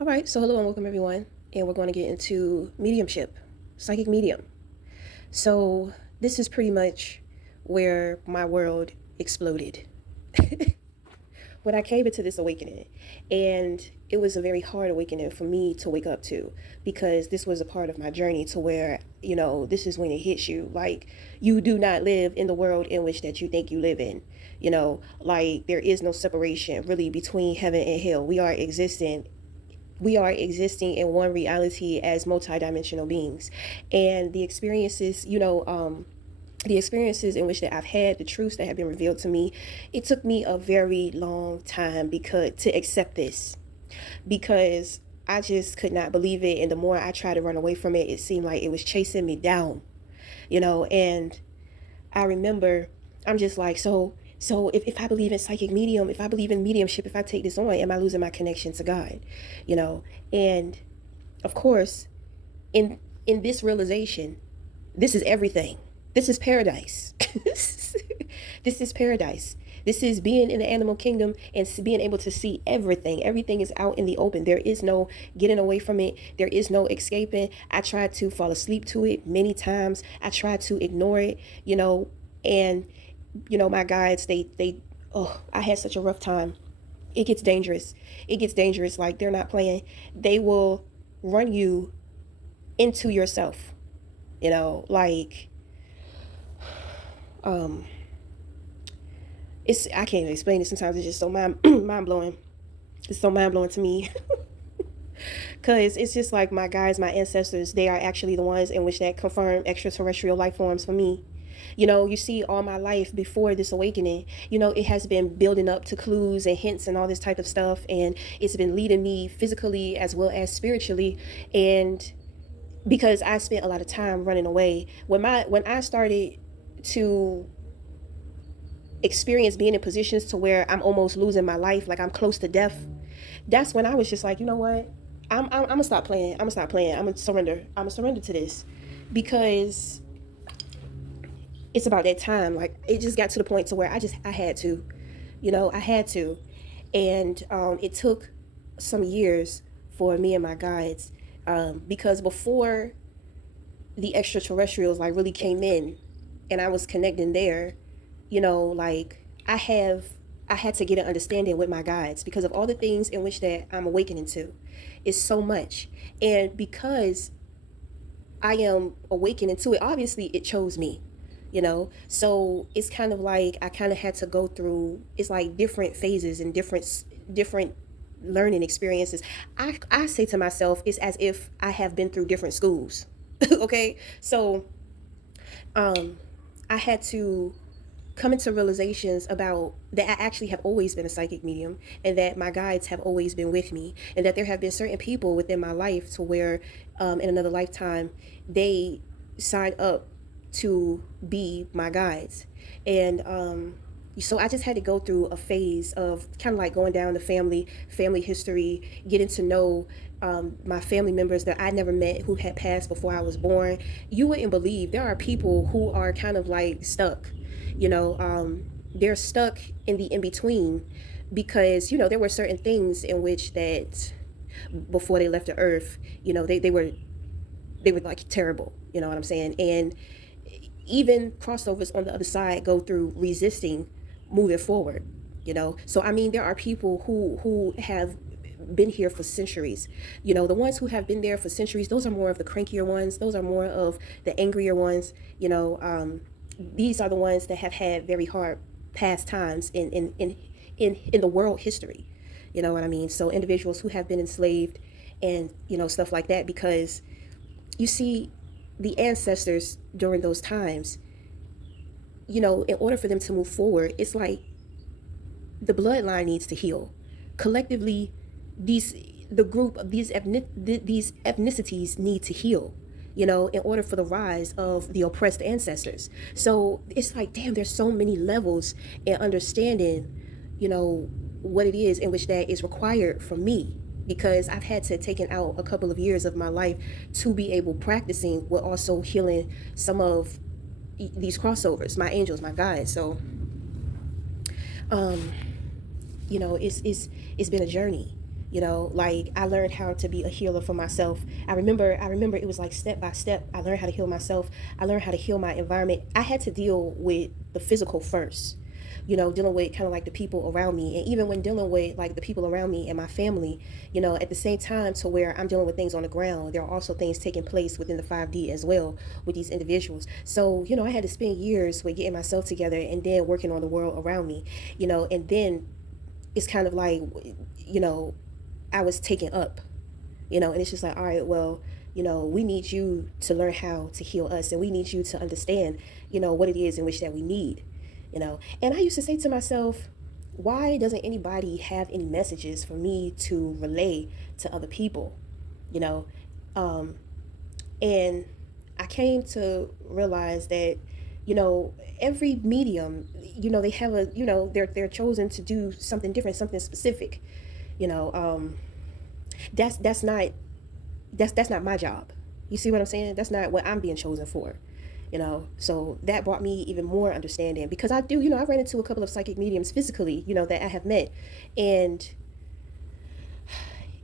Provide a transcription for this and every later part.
All right, so hello and welcome everyone. And we're going to get into mediumship, psychic medium. So, this is pretty much where my world exploded when I came into this awakening. And it was a very hard awakening for me to wake up to because this was a part of my journey to where, this is when it hits you. Like, you do not live in the world in which that you think you live in. Like there is no separation really between heaven and hell. We are existing in one reality as multidimensional beings, and the experiences in which that I've had, the truths that have been revealed to me, it took me a very long time because to accept this, because I just could not believe it, and the more I tried to run away from it, it seemed like it was chasing me down, and I remember I'm just like, so if I believe in psychic medium, if I believe in mediumship, if I take this on, am I losing my connection to God? You know, and of course, in in this realization, this is everything. This is paradise. This is paradise. This is being in the animal kingdom and being able to see everything. Everything is out in the open. There is no getting away from it. There is no escaping. I tried to fall asleep to it many times. I tried to ignore it, and my guides, they oh, I had such a rough time. It gets dangerous. It gets dangerous. Like, they're not playing. They will run you into yourself. Like, um it's I can't even explain it. Sometimes it's just so mind blowing. It's so mind blowing to me. Because it's just like my guides, my ancestors, they are actually the ones in which that confirm extraterrestrial life forms for me. You see, all my life before this awakening, it has been building up to clues and hints and all this type of stuff. And it's been leading me physically as well as spiritually. And because I spent a lot of time running away, when I started to experience being in positions to where I'm almost losing my life, like I'm close to death, that's when I was just like, you know what? I'm gonna stop playing. I'm gonna stop playing. I'm gonna surrender. I'm gonna surrender to this, because it's about that time. Like, it just got to the point to where I had to, I had to, and it took some years for me and my guides, because before the extraterrestrials like really came in, and I was connecting there, like I had to get an understanding with my guides because of all the things in which that I'm awakening to. Is so much, and because I am awakening to it, obviously it chose me, so it's kind of like I kind of had to go through, it's like different phases and different learning experiences. I say to myself, it's as if I have been through different schools. Okay, so um I had to come into realizations about that I actually have always been a psychic medium, and that my guides have always been with me, and that there have been certain people within my life to where, in another lifetime, they signed up to be my guides. And so I just had to go through a phase of kind of like going down the family history, getting to know my family members that I never met who had passed before I was born. You wouldn't believe there are people who are kind of like stuck, they're stuck in the in between, because there were certain things in which that before they left the earth, they were like terrible, you know what I'm saying? And even crossovers on the other side go through resisting moving forward, so I mean, there are people who have been here for centuries. The ones who have been there for centuries, those are more of the crankier ones, those are more of the angrier ones. These are the ones that have had very hard past times in the world history. You know what I mean? So individuals who have been enslaved, and stuff like that, because you see, the ancestors during those times, in order for them to move forward, it's like the bloodline needs to heal collectively. These the group of these ethnicities need to heal, in order for the rise of the oppressed ancestors. So it's like, damn, there's so many levels and understanding, what it is in which that is required from me, because I've had to taken out a couple of years of my life to be able practicing with also healing some of these crossovers, my angels, my guides. So um it's been a journey, Like I learned how to be a healer for myself. I remember it was like step by step. I learned how to heal myself. I learned how to heal my environment. I had to deal with the physical first, dealing with kind of like the people around me. And even when dealing with like the people around me and my family, at the same time to where I'm dealing with things on the ground, there are also things taking place within the 5D as well with these individuals. So, I had to spend years with getting myself together and then working on the world around me, and then it's kind of like, you know, I was taken up, and it's just like, all right, well, we need you to learn how to heal us, and we need you to understand, what it is in which that we need, And I used to say to myself, why doesn't anybody have any messages for me to relay to other people, you know? Um, and I came to realize that, every medium, they have a, they're chosen to do something different, something specific, you know. That's not that's not my job. You see what I'm saying? That's not what I'm being chosen for. So that brought me even more understanding, because I do, I ran into a couple of psychic mediums physically, that I have met, and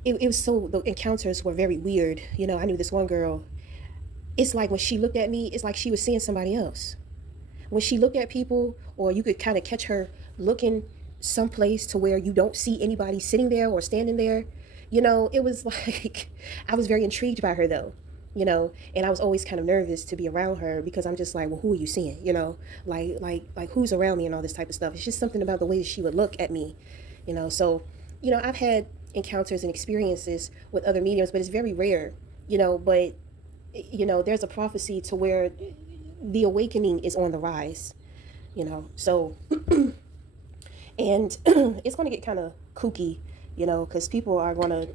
it was so, the encounters were very weird. I knew this one girl. It's like when she looked at me, it's like she was seeing somebody else. When she looked at people, or you could kind of catch her looking someplace to where you don't see anybody sitting there or standing there, it was like, I was very intrigued by her though, and I was always kind of nervous to be around her, because I'm just like, well, who are you seeing, like who's around me and all this type of stuff. It's just something about the way that she would look at me, so, I've had encounters and experiences with other mediums, but it's very rare, but there's a prophecy to where the awakening is on the rise, so and it's going to get kind of kooky, because people are going to,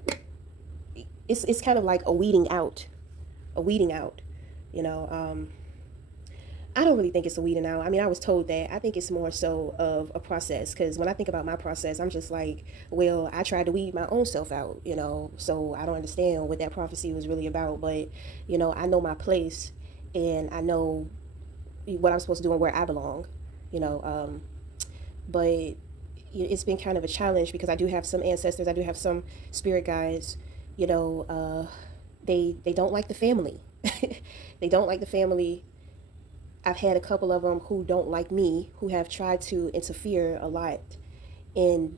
it's kind of like a weeding out, you know. I don't really think it's a weeding out. I mean, I was told that. I think it's more so of a process, because when I think about my process, I'm just like, well, I tried to weed my own self out, so I don't understand what that prophecy was really about. But, I know my place, and I know what I'm supposed to do and where I belong, you know. But it's been kind of a challenge, because I do have some ancestors, I do have some spirit guides, they don't like the family. They don't like the family. I've had a couple of them who don't like me, who have tried to interfere a lot in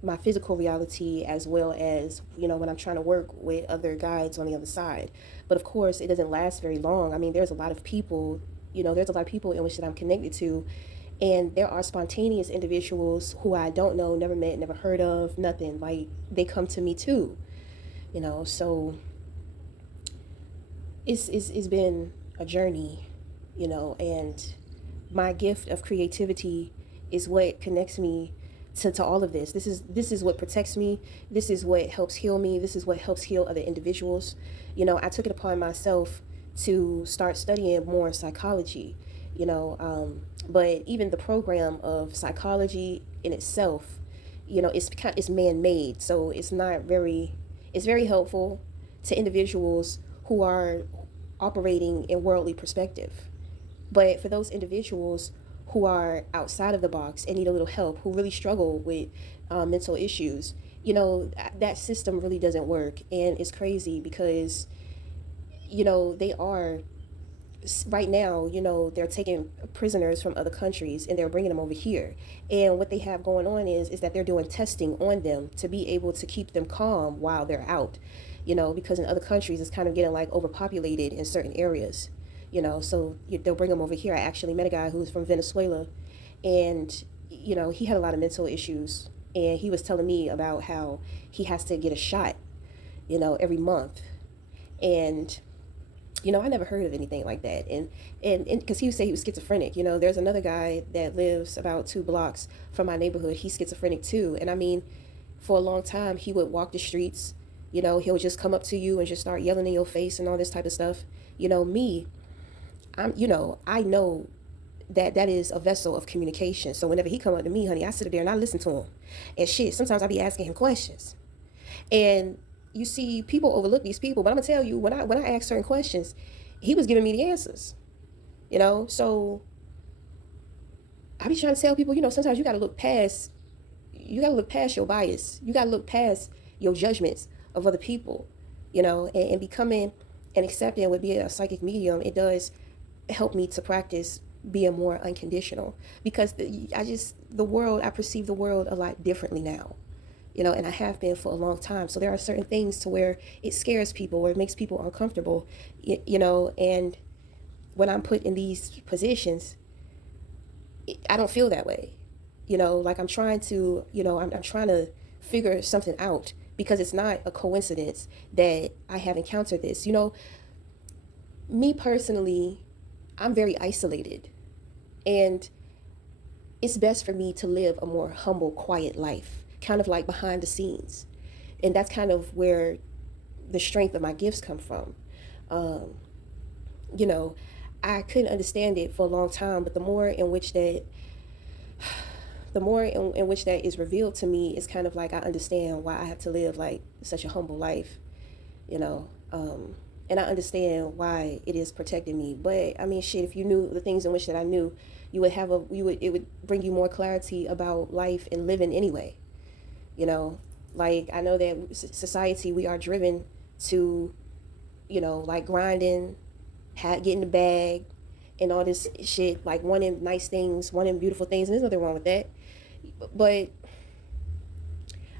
my physical reality, as well as, when I'm trying to work with other guides on the other side. But of course, it doesn't last very long. I mean, there's a lot of people, there's a lot of people in which that I'm connected to, and there are spontaneous individuals who I don't know, never met, never heard of, nothing. Like, they come to me too, so it's been a journey, and my gift of creativity is what connects me to all of this. This is what protects me. This is what helps heal me. This is what helps heal other individuals. I took it upon myself to start studying more psychology, but even the program of psychology in itself, it's man-made, so it's very helpful to individuals who are operating in worldly perspective. But for those individuals who are outside of the box and need a little help, who really struggle with mental issues, that system really doesn't work. And it's crazy because, they are, right now, they're taking prisoners from other countries and they're bringing them over here. And what they have going on is that they're doing testing on them to be able to keep them calm while they're out, because in other countries it's kind of getting like overpopulated in certain areas, so they'll bring them over here. I actually met a guy who was from Venezuela, and, he had a lot of mental issues, and he was telling me about how he has to get a shot, every month. And I never heard of anything like that. And because he would say he was schizophrenic, there's another guy that lives about 2 blocks from my neighborhood. He's schizophrenic too. And I mean, for a long time, he would walk the streets, he'll just come up to you and just start yelling in your face and all this type of stuff. Me, I know that is a vessel of communication. So whenever he come up to me, honey, I sit there and I listen to him. And shit, sometimes I be asking him questions. And you see, people overlook these people, but I'm gonna tell you, when I asked certain questions, he was giving me the answers. So I be trying to tell people, sometimes you gotta look past your bias. You gotta look past your judgments of other people, and becoming and accepting with being a psychic medium, it does help me to practice being more unconditional, because the world, I perceive the world a lot differently now, and I have been for a long time. So there are certain things to where it scares people or it makes people uncomfortable, and when I'm put in these positions, I don't feel that way. Like I'm trying to, I'm trying to figure something out, because it's not a coincidence that I have encountered this. Me personally, I'm very isolated, and it's best for me to live a more humble, quiet life, kind of like behind the scenes. And that's kind of where the strength of my gifts come from. Um, you know, I couldn't understand it for a long time, but the more in which that is revealed to me, it's kind of like I understand why I have to live like such a humble life, you know. And I understand why it is protecting me. But I mean, shit, if you knew the things in which that I knew, it would bring you more clarity about life and living anyway. Like I know that society, we are driven to, like grinding, getting the bag, and all this shit, like wanting nice things, wanting beautiful things, and there's nothing wrong with that. But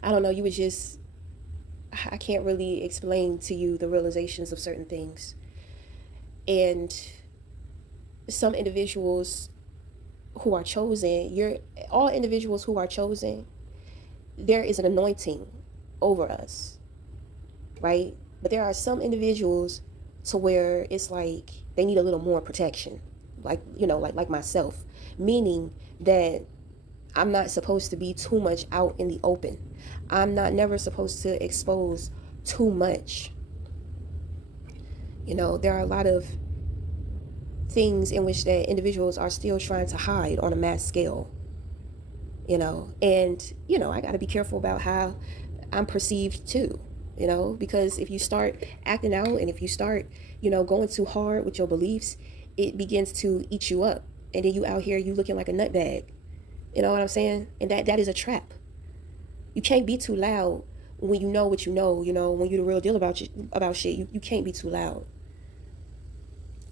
I don't know, I can't really explain to you the realizations of certain things. And some individuals who are chosen, all individuals who are chosen, there is an anointing over us, right? But there are some individuals to where it's like they need a little more protection, like myself, meaning that I'm not supposed to be too much out in the open. I'm not never supposed to expose too much. There are a lot of things in which that individuals are still trying to hide on a mass scale, and I got to be careful about how I'm perceived too, because if you start acting out and if you start, going too hard with your beliefs, it begins to eat you up, and then you out here, you looking like a nutbag. You know what I'm saying? And that is a trap. You can't be too loud when you know what you know, when you're the real deal about shit. You can't be too loud.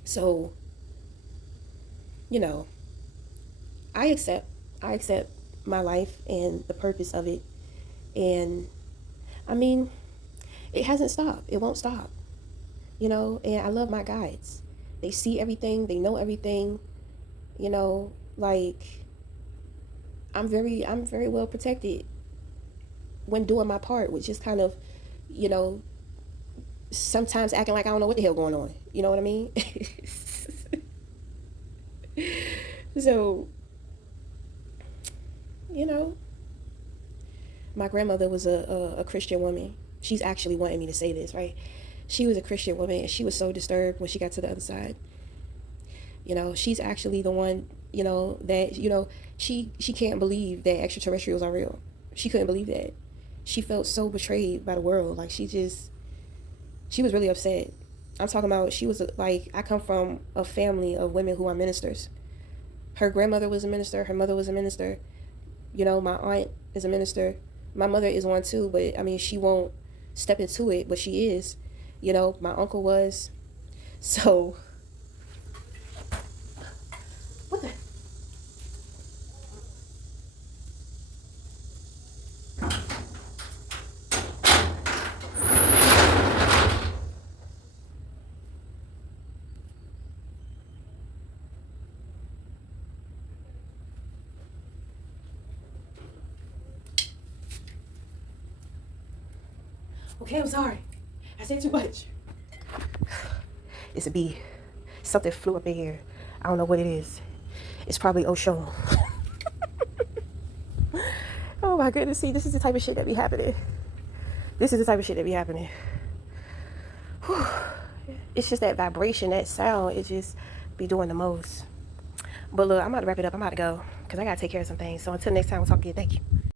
So, I accept my life and the purpose of it. And I mean, it hasn't stopped. It won't stop. And I love my guides. They see everything, they know everything, like I'm very well protected when doing my part, which is kind of, sometimes acting like I don't know what the hell going on. You know what I mean? So, my grandmother was a Christian woman. She's actually wanting me to say this, right? She was a Christian woman, and she was so disturbed when she got to the other side. She's actually the one, that, she can't believe that extraterrestrials are real. She couldn't believe that. She felt so betrayed by the world. Like, she was really upset. I'm talking about, she was like, I come from a family of women who are ministers. Her grandmother was a minister. Her mother was a minister. My aunt is a minister. My mother is one too, but I mean, she won't step into it, but she is. My uncle was. So, what the? Okay, I'm sorry. I said too much. It's a bee. Something flew up in here. I don't know what it is. It's probably Oshun. Oh my goodness. See, this is the type of shit that be happening. Whew. It's just that vibration, that sound, it just be doing the most. But look, I'm about to wrap it up. I'm about to go because I got to take care of some things. So until next time, we'll talk to you. Thank you.